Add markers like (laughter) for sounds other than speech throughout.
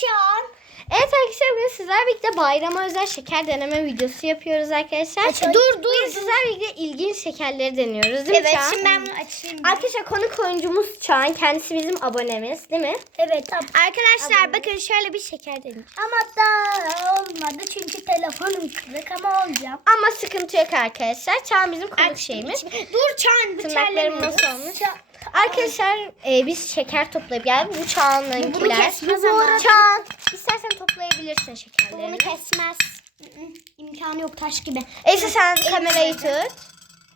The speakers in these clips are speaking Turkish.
Çağan. Evet arkadaşlar bugün sizler birlikte bayrama özel şeker deneme videosu yapıyoruz arkadaşlar. Açalım. Dur dur. Bugün sizler birlikte ilginç şekerleri deniyoruz değil mi Evet şimdi ben bunu açayım. Arkadaşlar konuk oyuncumuz Çağan. Kendisi bizim abonemiz değil mi? Evet tamam. Arkadaşlar bakın şöyle bir şeker deneyeceğim. Ama da olmadı çünkü telefonum kırık ama olacağım. Ama sıkıntı yok arkadaşlar. Çağan bizim konuk şeyimiz. Dur Çağan Tırnaklarım nasıl olmuş? Arkadaşlar e, biz şeker toplayıp geldik. Bu Çağan'ınkiler. Bunu kesmez Bu ama. Çağan istersen toplayabilirsin şekerlerini. Bunu kesmez. İmkanı yok taş gibi. Esa sen kamerayı tut.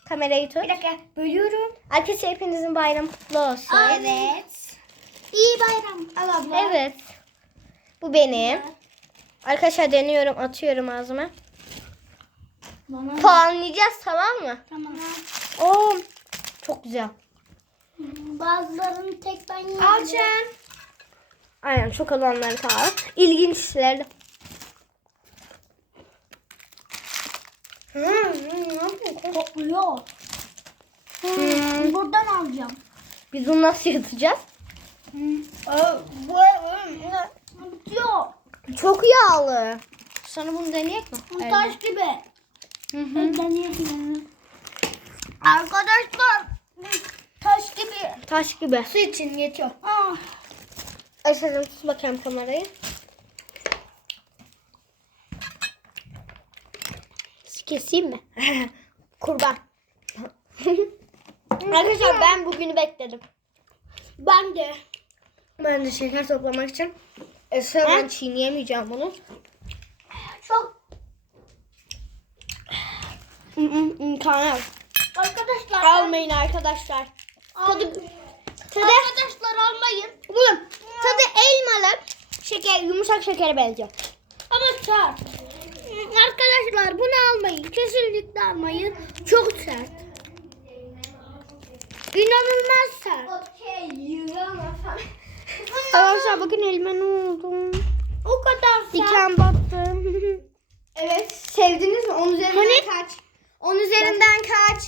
Kamerayı tut. Bir dakika bölüyorum. Arkadaşlar hepinizin bayramı kutlu olsun. Evet. İyi bayram. Al abla. Evet. Bu benim. Arkadaşlar deniyorum atıyorum ağzıma. Bana. Puanlayacağız tamam mı? Tamam. Oo, çok güzel. Bazılarını tek ben yiyeyim. Al Çağan. Aynen çok olanları tamam. İlginç işlerdi. Kokluyor. Hmm, Buradan alacağım. biz bunu nasıl yatacağız? Bitiyor. Çok yağlı. Sana bunu deneyek mi? Taş gibi. Hı hı. Ben deneyelim. Arkadaşlar taş gibi. Taş gibi. Su için yetiyor. Ah. Esra'cığım tut bakayım kamerayı. Keseyim mi? (laughs) Kurban. (laughs) Arkadaşlar ben bugünü bekledim. Ben de. Ben de şeker toplamak için. Esra ben çiğneyemeyeceğim bunu. Çok İmkanı yok. arkadaşlar. Almayın arkadaşlar. Tadı, Tadı, arkadaşlar almayın. Oğlum, tadı elmalı. Şeker, yumuşak şekere benziyor. Ama sert. Arkadaşlar bunu almayın. Kesinlikle almayın. Çok sert. İnanılmaz sert. (laughs) Arkadaşlar bakın elime ne oldu? O kadar sert. Diken battı. (laughs) evet, sevdiniz mi? 10 üzerinden Hani? kaç? 10 üzerinden kaç?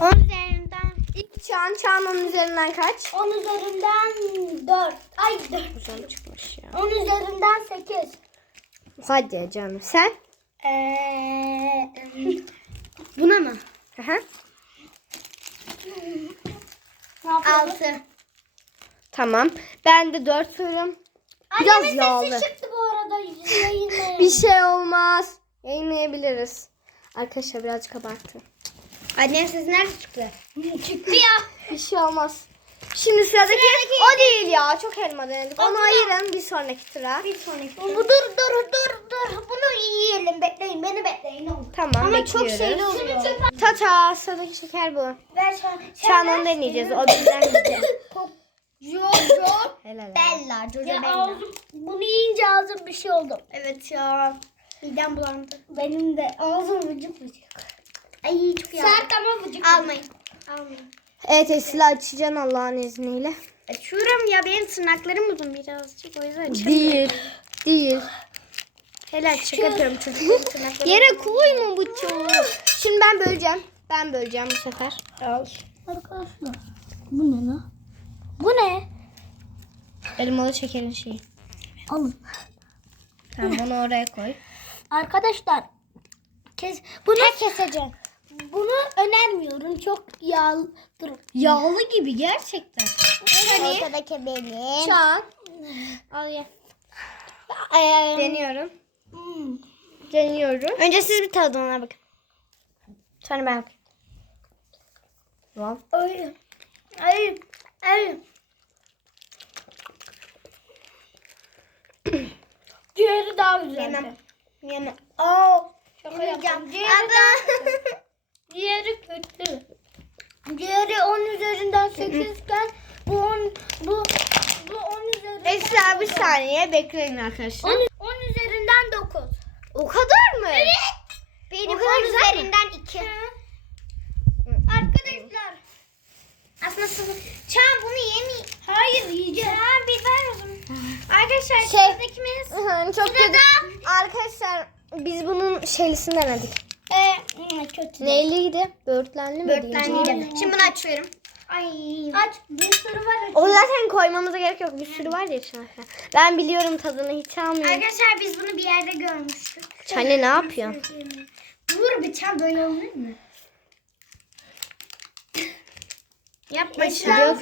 10 üzerinden. Çağın, çağın 10 üzerinden kaç? 10 üzerinden 4. Ay 4. Güzel çıkmış ya. 10 üzerinden 8. Hadi canım sen? Eee (laughs) Buna mı? Hı hı. ne yapalım? 6. Tamam. Ben de 4 söylüyorum. Biraz Annemin yağlı. sesi çıktı bu arada yayını. (laughs) Bir şey olmaz. Yayınlayabiliriz. Arkadaşlar birazcık abarttı. Annem siz nerede çıktı? çıktı ya. Bir şey olmaz. Şimdi sıradaki, o değil ya. Çok elma denedik. Onu ayırın bir sonraki tura. Bir sonraki. Bu dur dur dur dur. Bunu yiyelim. Bekleyin. Beni bekleyin. Olur. Tamam Ama bekliyoruz. çok şeyli oluyor. Tata sıradaki şeker bu. Ver sen. Çağla deneyeceğiz. O bizden yiyeceğiz. (laughs) Jojo Helal. olsun. Bella. Jojo Bella. bunu yiyince ağzım bir şey oldu. Evet ya. Midem bulandı. Benim de ağzım vıcık vıcık. Ay çok yağlı. Sert ama vıcık. Almayın. Almayın. Evet Esra açacaksın Allah'ın izniyle. Açıyorum ya benim tırnaklarım uzun birazcık o yüzden Değil. Değil. Helal şaka yapıyorum tırnaklarım. (laughs) Yere koyma bu çoğu. Şimdi ben böleceğim. Ben böleceğim bu sefer. Al. Arkadaşlar bu ne lan? Bu ne? Elmalı şekerin şeyi. Alın. Tamam bunu oraya koy. Arkadaşlar kes bunu keseceğim. Bunu önermiyorum. Çok yağlı. Dur. Yağlı gibi gerçekten. Ortadaki benim. Çağan. Al. Ee, Deniyorum. hmm. Deniyorum. Önce siz bir tadına bakın. Sonra ben bakayım. Tamam. Ay. Ay. Ay. Diğeri daha güzel. Yemem. Yeme. Aa, şaka yaptım. Diğeri, (laughs) diğeri kötü. Diğeri 10 üzerinden 8 iken bu 10 bu bu 10 üzerinden Esra bir saniye bekleyin arkadaşlar. 10, 10 üzerinden 9. O kadar mı? Evet. Benim O kadar 10 güzel mi? üzerinden 2. Arkadaşlar. Aslında Çağan bunu yemeyin. Hayır yiyeceğim. Çağan bir ver o zaman. Arkadaşlar Şey- sıradakimiz Çok kötü. Arkadaşlar biz bunun şeylisini denedik. Kötü. Neyliydi? Böğürtlenli miydi? Böğürtlenliydi. Şimdi bunu açıyorum. Ay. Aç. Bir sürü var. O zaten koymamıza gerek yok. Bir sürü var ya içinde. Ben biliyorum tadını hiç almıyorum. Arkadaşlar biz bunu bir yerde görmüştük. Çanne ne yapıyor? Dur bir çan böyle olur mu? Yapma.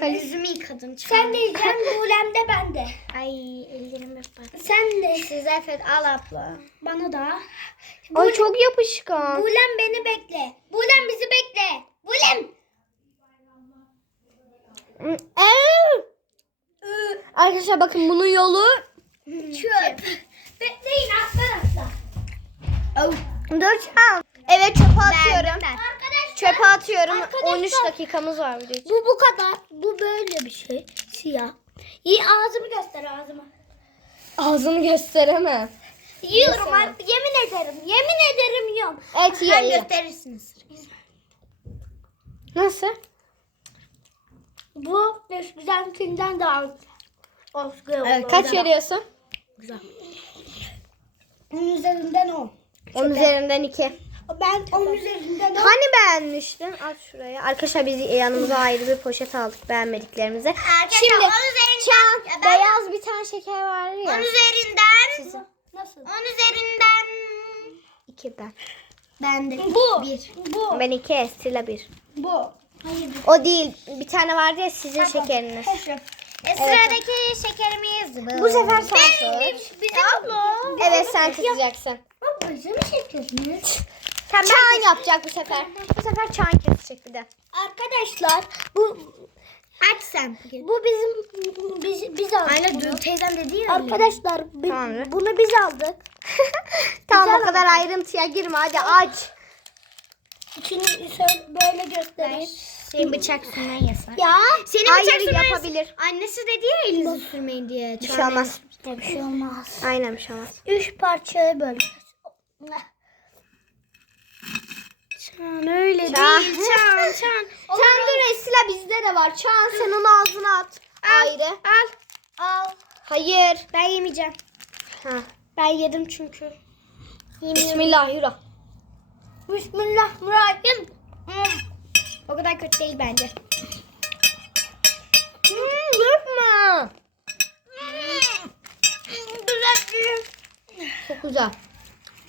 Kalis. Yüzümü yıkadım. Sen de yiyeceksin. Buğlem de ben de. Ay ellerim hep Sen de. Size Fet al abla. Bana da. Ay çok yapışkan. Buğlem beni bekle. Buğlem bizi bekle. Buğlem. Eee. Arkadaşlar bakın bunun yolu Çöp. Bekleyin atlar atlar. Dur çal. Evet çöpe atıyorum. Çöpe atıyorum. Arkadaşlar. 13 dakikamız var video için. Bu bu kadar. Bu böyle bir şey. Siyah. İyi ağzımı göster ağzımı. Ağzını gösteremem. Yiyorum artık. Yemin ederim. Yemin ederim yiyorum. Evet iyi. gösterirsiniz. Nasıl? Bu güzelkinden daha güzel. Evet, kaç veriyorsun? Güzel. Onun üzerinden 10. 10 üzerinden 2. Ben 10 üzerinden 10. Hani beğenmiştin? At şuraya. Arkadaşlar biz yanımıza ayrı bir poşet aldık beğenmediklerimize. Şimdi Çağan beyaz bir tane şeker vardı ya. 10 üzerinden. Nasıl? 10 üzerinden. 2'den. Ben de. Bu. 1. Bu. Ben 2 Esra'yla 1. Bu. Hayır. O değil. Bir tane vardı ya sizin şekeriniz. E, sıradaki şekerimiz bu. Bu sefer bizim abla. Evet sen kısacaksın. Baba bizim şekerimiz. Sen Çağan yapacak bu sefer. Bu sefer Çağan kesecek bir de. Arkadaşlar bu aç sen. Bu bizim biz biz aldık. Aynen, dün teyzem dedi ya. Arkadaşlar bi- Tamam, bunu biz aldık. (laughs) tamam o Güzel kadar ayrıntıya girme hadi aç. Şöyle böyle göstereyim. Senin bıçak sürmen yasak. Ya. Senin Hayır yapabilir. Annesi dedi ya elinizi sürmeyin diye. Bir şey olmaz. Bir şey olmaz. Aynen bir şey olmaz. Üç parçaya böl. Çağan öyle Çağan. değil. Çağan, Çağan. Çağan dur Esra bizde de var. Çağan sen onu ağzına at. Ayrı. Al. Al. Hayır. Ben yemeyeceğim. Ha. Ben yedim çünkü. Bismillahirrahmanirrahim. Bismillahirrahmanirrahim. Hmm. O kadar kötü değil bence. Hmm, yapma. Değil. Çok güzel.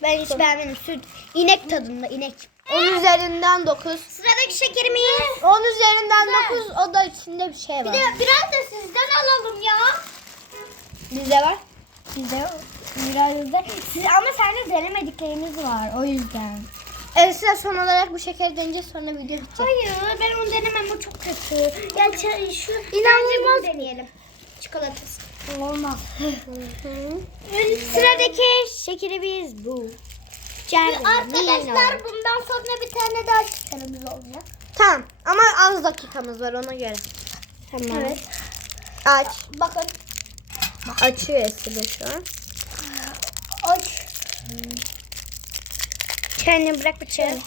Ben hiç beğenmedim. Süt. İnek tadında inek. 10 üzerinden 9. Sıradaki şekerimiz. 10 üzerinden 9 o da içinde bir şey Bir var. de biraz da sizden alalım ya. Bizde var. Bizde biraz da. Siz, ama sende denemediklerimiz var o yüzden. Esra son olarak bu şekeri deneyeceğiz sonra video bitecek. Hayır ben onu denemem o çok kötü. Ya ç- şu İnanılmaz. deneyelim. Çikolatası. Olmaz. Sıradaki şekerimiz bu. Arkadaşlar bundan sonra bir tane daha şekerimiz olacak. Tamam ama az dakikamız var ona göre. Tamam. Evet. Aç. Bakın. Açıyor Esra şu an. Aç. Kendini bırak bıçağı.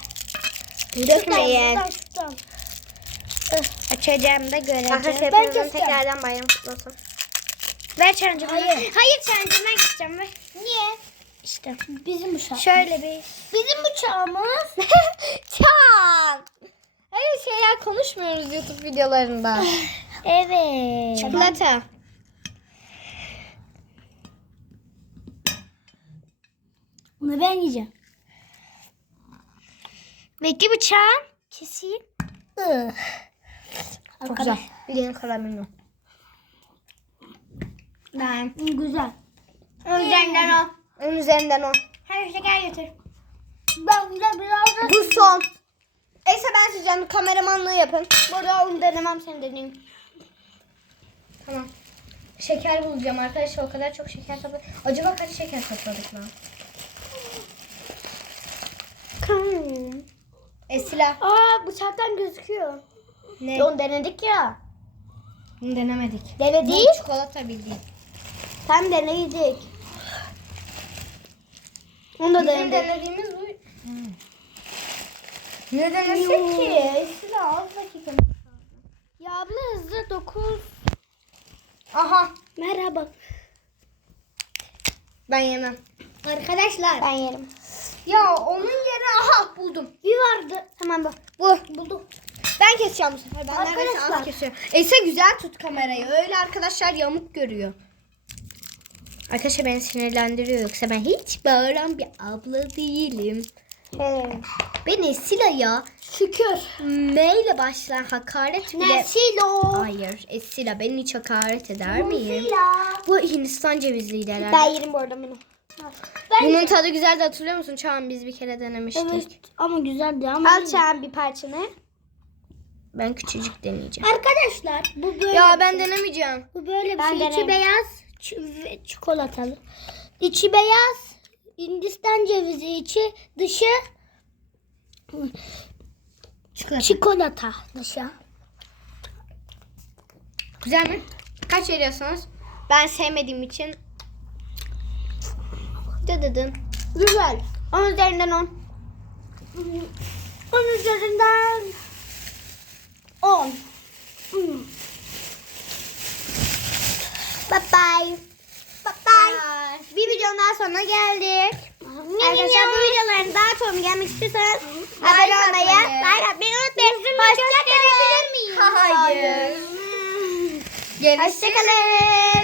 Şuradan, şuradan. Açacağım da göreceğim. Arkadaşlar Ben tekrardan bayram kutlu olsun. Ver çancımı. Hayır. Hayır çancımı ben gideceğim. Ver. Niye? İşte. Bizim bıçağımız. Şöyle bir. Bizim bıçağımız. (laughs) Çan. Öyle şeyler konuşmuyoruz YouTube videolarında. (laughs) evet. Çikolata. Bunu ben yiyeceğim. Bekle bıçağım. Keseyim. Çok güzel. Bildiğin karamelo. Ben. Güzel. Onun üzerinden o. Onun üzerinden o. Her şeker getir. Ben de biraz da... Bu son. Eyse ben sizden kameramanlığı yapın. Burada onu denemem sen deneyim. Tamam. Şeker bulacağım arkadaşlar. O kadar çok şeker topladık. Acaba kaç şeker topladık lan? Esila. Aa bıçaktan gözüküyor. Ne? Onu denedik ya. Bunu denemedik. Denedik. Bu çikolata bildiğin. Tam denedik. Onu da Bizim denediğimiz bu. Ne denesek ki? Esila az dakika. Ya abla hızlı dokuz. Aha. Merhaba. Ben yemem. Arkadaşlar. Ben yerim. Ya onun yerine aha buldum. Bir vardı. Tamam bu. Bu. Buldum. Ben keseceğim bu sefer. Ben neredeyse Arkadaşlar. az kesiyorum. Ese güzel tut kamerayı. Öyle arkadaşlar yamuk görüyor. Arkadaşlar beni sinirlendiriyor. Yoksa ben hiç bağıran bir abla değilim. Ben Esila ya. Şükür. M ile başlayan hakaret bile... Nesilo. Hayır Esila ben hiç hakaret eder miyim? Nesila. Bu Hindistan cevizliydi herhalde. Ben yerim bu arada bunu. Ben Bunun tadı güzeldi hatırlıyor musun? Çağan biz bir kere denemiştik. Evet ama güzeldi ama. Al Çağan bir parçanı. Ben küçücük deneyeceğim. Arkadaşlar bu böyle Ya ben şey. denemeyeceğim. Bu böyle bir Ben şey. İçi beyaz ve çikolatalı. İçi beyaz Hindistan cevizi içi dışı Çikolata. çikolata dışı. Güzel mi? Kaç veriyorsunuz? Ben sevmediğim için. Dıdıdın. Güzel. 10 üzerinden 10. Onun üzerinden 10. Daha sonuna geldik. Arkadaşlar bu videoların daha çok gelmek istiyorsanız abone olmayı, like atmayı unutmayın. Hoşçakalın. Hayır. Hoşçakalın.